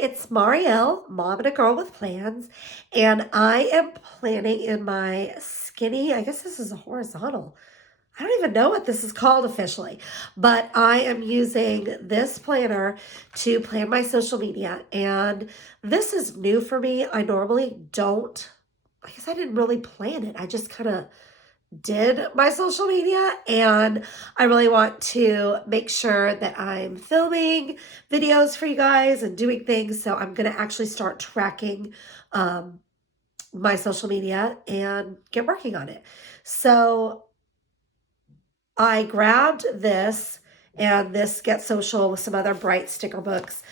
it's Marielle, Mom and a Girl with Plans, and I am planning in my skinny, I guess this is a horizontal. I don't even know what this is called officially, but I am using this planner to plan my social media, and this is new for me. I normally don't, I guess I didn't really plan it. I just kind of did my social media, and I really want to make sure that I'm filming videos for you guys and doing things. So I'm going to actually start tracking my social media and get working on it. So I grabbed this and this Get Social with some other bright sticker books.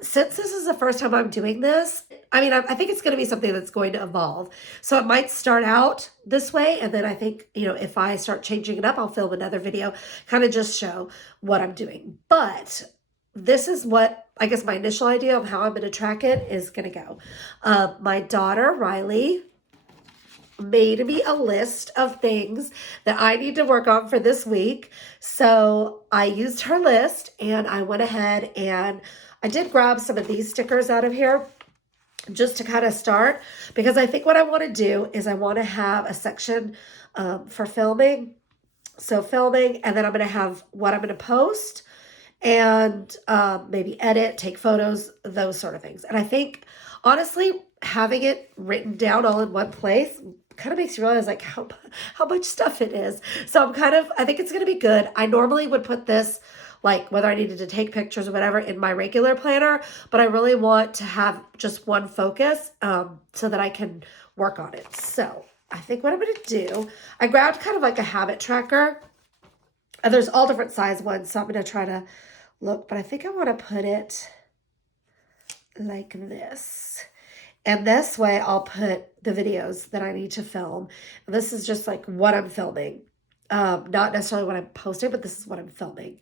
Since this is the first time I'm doing this, I think it's going to be something that's going to evolve. So it might start out this way, and then I think, if I start changing it up, I'll film another video, kind of just show what I'm doing. But this is what, I guess, my initial idea of how I'm going to track it is going to go. My daughter, Riley, made me a list of things that I need to work on for this week. So I used her list and I went ahead and I did grab some of these stickers out of here just to kind of start, because I think what I want to do is I want to have a section for filming. So filming, and then I'm going to have what I'm going to post and maybe edit, take photos, those sort of things. And I think, honestly, having it written down all in one place kind of makes you realize like how much stuff it is. So I think it's going to be good. I normally would put this, like whether I needed to take pictures or whatever, in my regular planner, but I really want to have just one focus so that I can work on it. So I think what I'm going to do, I grabbed kind of like a habit tracker, and there's all different size ones, so I'm going to try to look, but I think I want to put it like this. And this way I'll put the videos that I need to film. And this is just like what I'm filming. Not necessarily what I'm posting, but this is what I'm filming.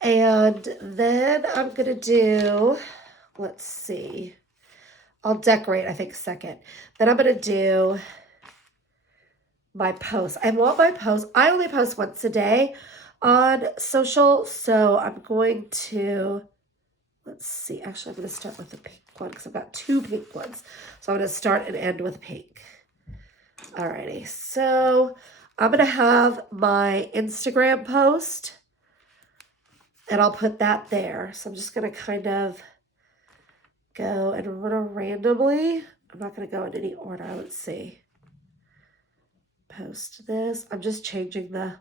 And then I'm going to do, let's see, I'll decorate, I think, second. Then I'm going to do my posts. I only post once a day on social. So I'm going to, let's see, actually I'm going to start with the pink one because I've got two pink ones. So I'm going to start and end with pink. Alrighty, so I'm going to have my Instagram post and I'll put that there. So I'm just going to kind of go and run randomly. I'm not going to go in any order. Let's see. Post this. I'm just changing the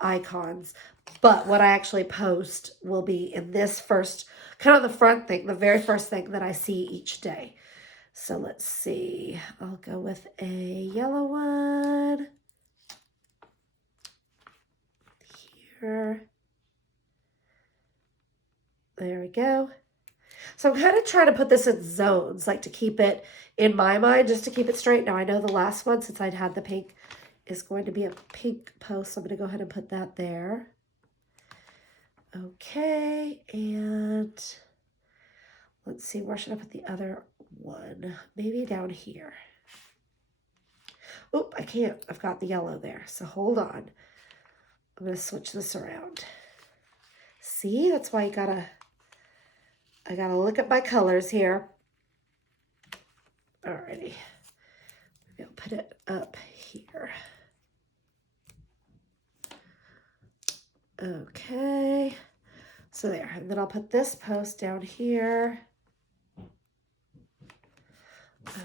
icons, but what I actually post will be in this first, kind of the front thing, the very first thing that I see each day. So let's see, I'll go with a yellow one here. There we go. So I'm kind of trying to put this in zones, like to keep it in my mind, just to keep it straight. Now I know the last one, since I'd had the pink, is going to be a pink post. So I'm going to go ahead and put that there. Okay, and let's see, where should I put the other one? Maybe down here. Oh, I can't. I've got the yellow there. So hold on. I'm going to switch this around. See, that's why I gotta look at my colors here. Alrighty. Maybe I'll put it up here. Okay. So there. And then I'll put this post down here.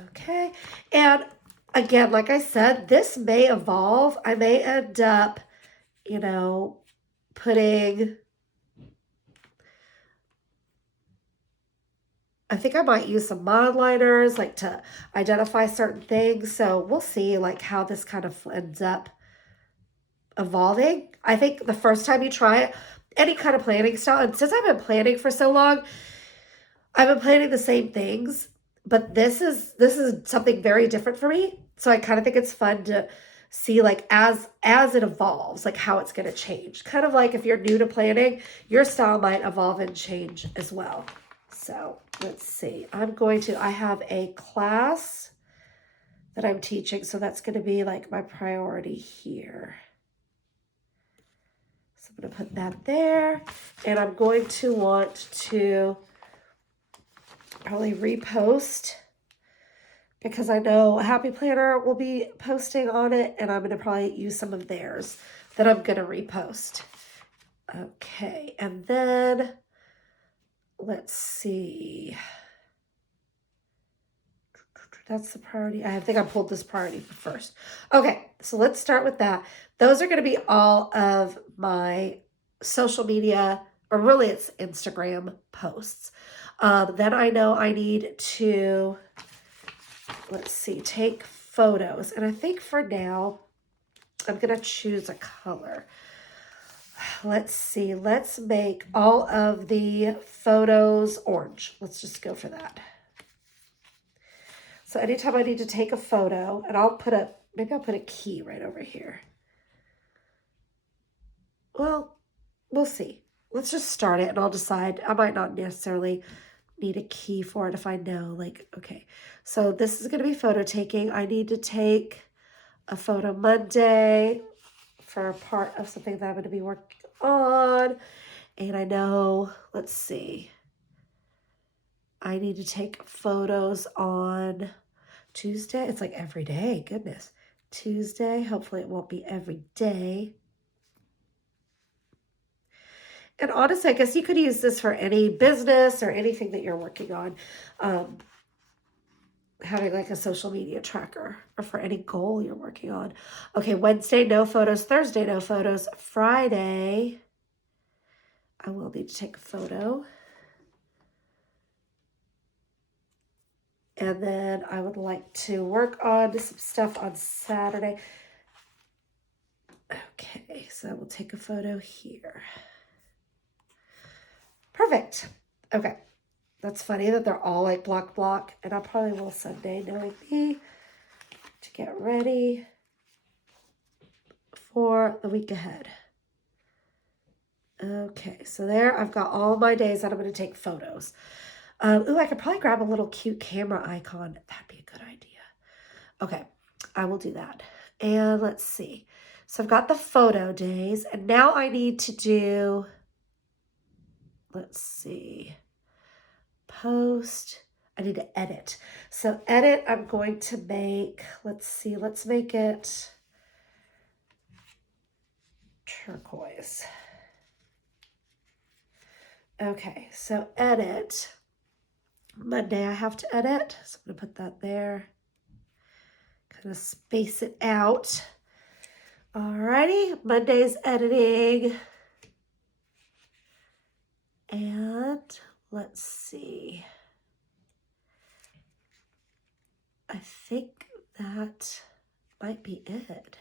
Okay. And again, like I said, this may evolve. I may end up, putting, I think I might use some monoliners, like to identify certain things. So we'll see like how this kind of ends up evolving. I think the first time you try it, any kind of planning style, and since I've been planning for so long, I've been planning the same things, but this is something very different for me. So I kind of think it's fun to see like as it evolves, like how it's going to change. Kind of like if you're new to planning, your style might evolve and change as well. So let's see. I have a class that I'm teaching, so that's going to be like my priority here. So I'm going to put that there, and I'm going to want to probably repost because I know Happy Planner will be posting on it, and I'm going to probably use some of theirs that I'm going to repost. Okay, and then let's see. That's the priority. I think I pulled this priority first. Okay, so let's start with that. Those are going to be all of my social media, or really it's Instagram posts. Then I know I need to, let's see, take photos. And I think for now, I'm going to choose a color. Let's see, let's make all of the photos orange. Let's just go for that. So anytime I need to take a photo, and maybe I'll put a key right over here. Well, we'll see. Let's just start it and I'll decide. I might not necessarily need a key for it if I know, like, okay, so this is going to be photo taking. I need to take a photo Monday for a part of something that I'm going to be working on. And I know, let's see, I need to take photos on Tuesday. It's like every day, goodness. Tuesday, hopefully it won't be every day. And honestly, I guess you could use this for any business or anything that you're working on. Having like a social media tracker or for any goal you're working on. Okay, Wednesday, no photos. Thursday, no photos. Friday, I will need to take a photo. And then I would like to work on some stuff on Saturday. Okay, so we'll take a photo here. Perfect. Okay. That's funny that they're all like block, and I probably will Sunday, knowing me, to get ready for the week ahead. Okay, so there I've got all my days that I'm going to take photos. Ooh, I could probably grab a little cute camera icon. That'd be a good idea. Okay, I will do that. And let's see. So I've got the photo days, and now I need to do, let's see, post. I need to edit. So edit, I'm going to make, let's see, let's make it turquoise. Okay, so edit. Monday I have to edit, so I'm gonna put that there. Kind of space it out. Alrighty, Monday's editing. And let's see. I think that might be it.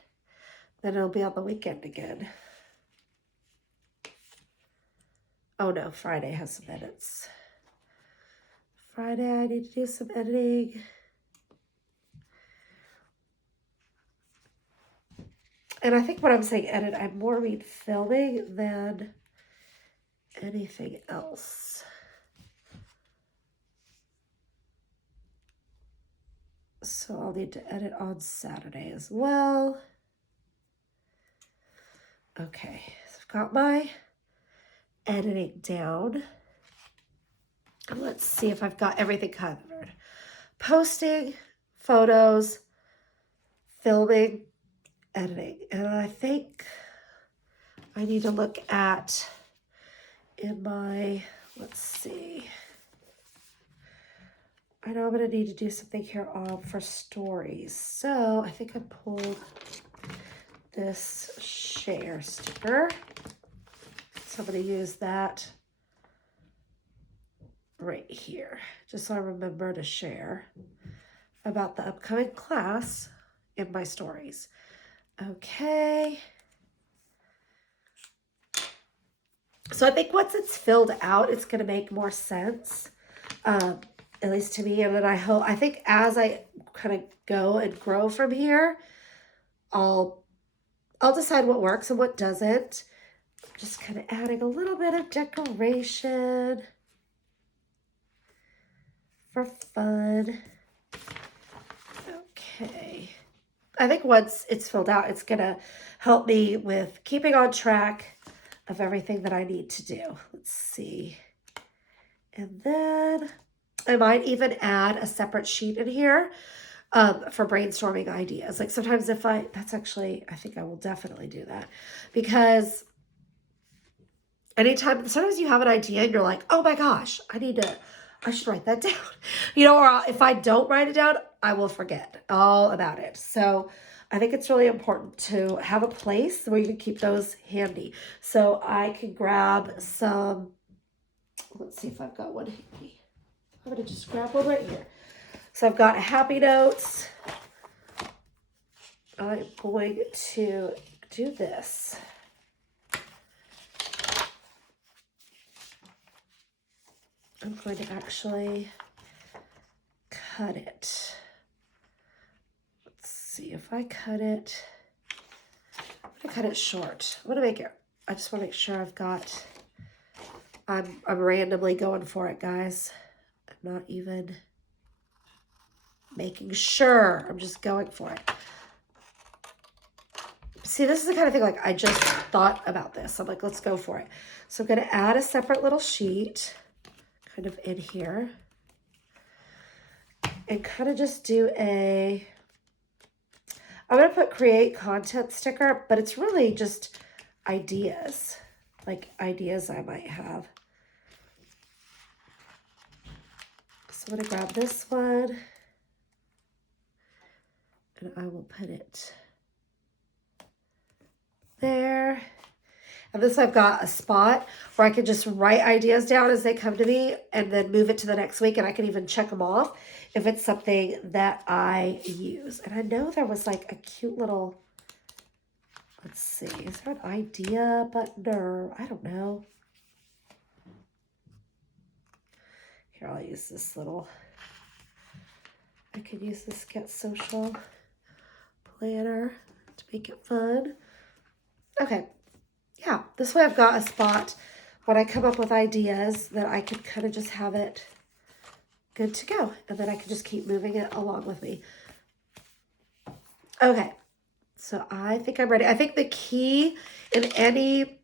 Then it'll be on the weekend again. Oh no, Friday has some edits. Friday I need to do some editing. And I think when I'm saying edit, I more mean filming than anything else. So I'll need to edit on Saturday as well. Okay, so I've got my editing down. Let's see if I've got everything covered. Posting, photos, filming, editing. And I think I need to look at in my, let's see. I know I'm going to need to do something here for stories. So I think I pulled this share sticker. So I'm going to use that right here, just so I remember to share about the upcoming class in my stories. Okay. So I think once it's filled out, it's going to make more sense, at least to me. And then I think as I kind of go and grow from here, I'll decide what works and what doesn't. I'm just kind of adding a little bit of decoration for fun. Okay. I think once it's filled out, it's going to help me with keeping on track of everything that I need to do. Let's see. And then, I might even add a separate sheet in here for brainstorming ideas. Like sometimes if that's actually, I think I will definitely do that, because anytime, sometimes you have an idea and you're like, oh my gosh, I should write that down. Or if I don't write it down, I will forget all about it. So I think it's really important to have a place where you can keep those handy. So I can grab some, let's see if I've got one handy. I'm going to just grab one right here. So I've got happy notes. I'm going to do this. I'm going to actually cut it. Let's see if I cut it. I'm going to cut it short. I'm going to make it, I just want to make sure I'm randomly going for it, guys. I'm not even making sure. I'm just going for it. See, this is the kind of thing, like, I just thought about this. I'm like, let's go for it. So I'm going to add a separate little sheet kind of in here and kind of just do I'm going to put create content sticker, but it's really just ideas, like ideas I might have. So I'm going to grab this one and I will put it there. And this, I've got a spot where I can just write ideas down as they come to me and then move it to the next week. And I can even check them off if it's something that I use. And I know there was like a cute little, let's see, is there an idea button or I don't know. Here, I'll use this little, I could use this Get Social planner to make it fun. Okay. Yeah, this way I've got a spot when I come up with ideas that I can kind of just have it good to go. And then I can just keep moving it along with me. Okay, so I think I'm ready. I think the key in any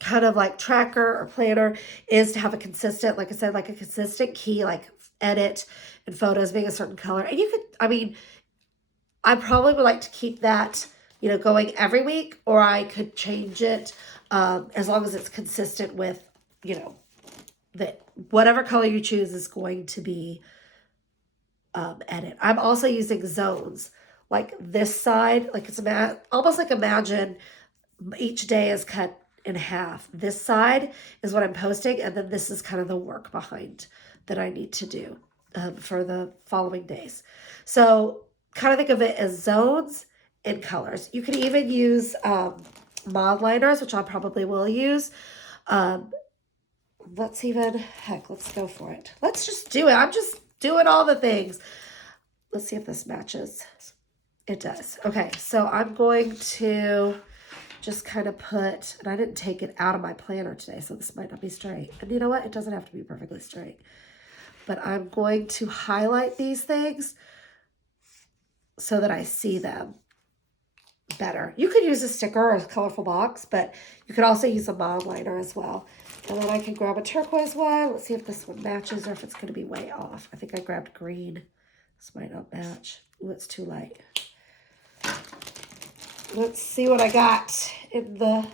kind of like tracker or planner is to have a consistent, like I said, like a consistent key, like edit and photos being a certain color. And you could, I mean, I probably would like to keep that going every week, or I could change it as long as it's consistent with, that whatever color you choose is going to be edit. I'm also using zones, like this side, like it's almost like imagine each day is cut in half. This side is what I'm posting, and then this is kind of the work behind that I need to do for the following days. So kind of think of it as zones in colors. You can even use mod liners, which I probably will use. Let's go for it. Let's just do it. I'm just doing all the things. Let's see if this matches. It does. Okay, so I'm going to just kind of put, and I didn't take it out of my planner today, so this might not be straight. And you know what? It doesn't have to be perfectly straight. But I'm going to highlight these things so that I see them better. You could use a sticker or a colorful box, but you could also use a mod liner as well. And then I can grab a turquoise one. Let's see if this one matches or if it's going to be way off. I think I grabbed green. This might not match. Ooh, it's too light. Let's see what I got in the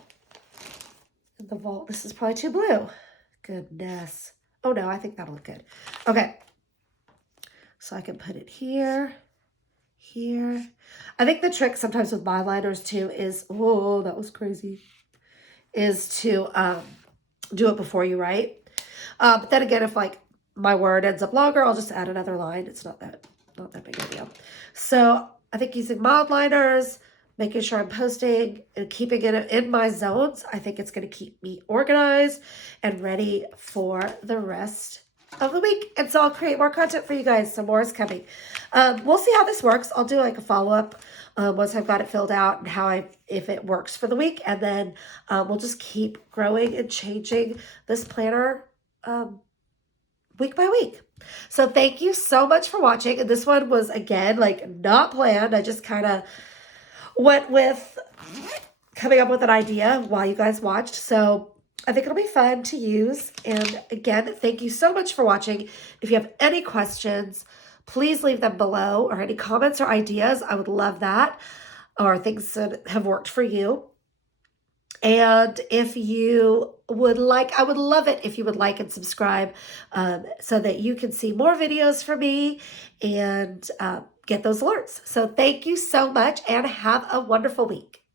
vault. This is probably too blue. Goodness. Oh no, I think that'll look good. Okay. So I can put it here. Here. I think the trick sometimes with my liners too is, oh, that was crazy, is to do it before you write. But then again, if like my word ends up longer, I'll just add another line. It's not that big of a deal. So I think using mod liners, making sure I'm posting and keeping it in my zones, I think it's going to keep me organized and ready for the rest of the week. And so I'll create more content for you guys. So more is coming. We'll see how this works. I'll do like a follow-up once I've got it filled out and if it works for the week. And then we'll just keep growing and changing this planner week by week. So thank you so much for watching. And this one was, again, like not planned. I just kind of went with coming up with an idea while you guys watched. So I think it'll be fun to use. And again, thank you so much for watching. If you have any questions, please leave them below, or any comments or ideas. I would love that, or things that have worked for you. And if you would like, I would love it if you would like and subscribe, so that you can see more videos from me and get those alerts. So thank you so much and have a wonderful week.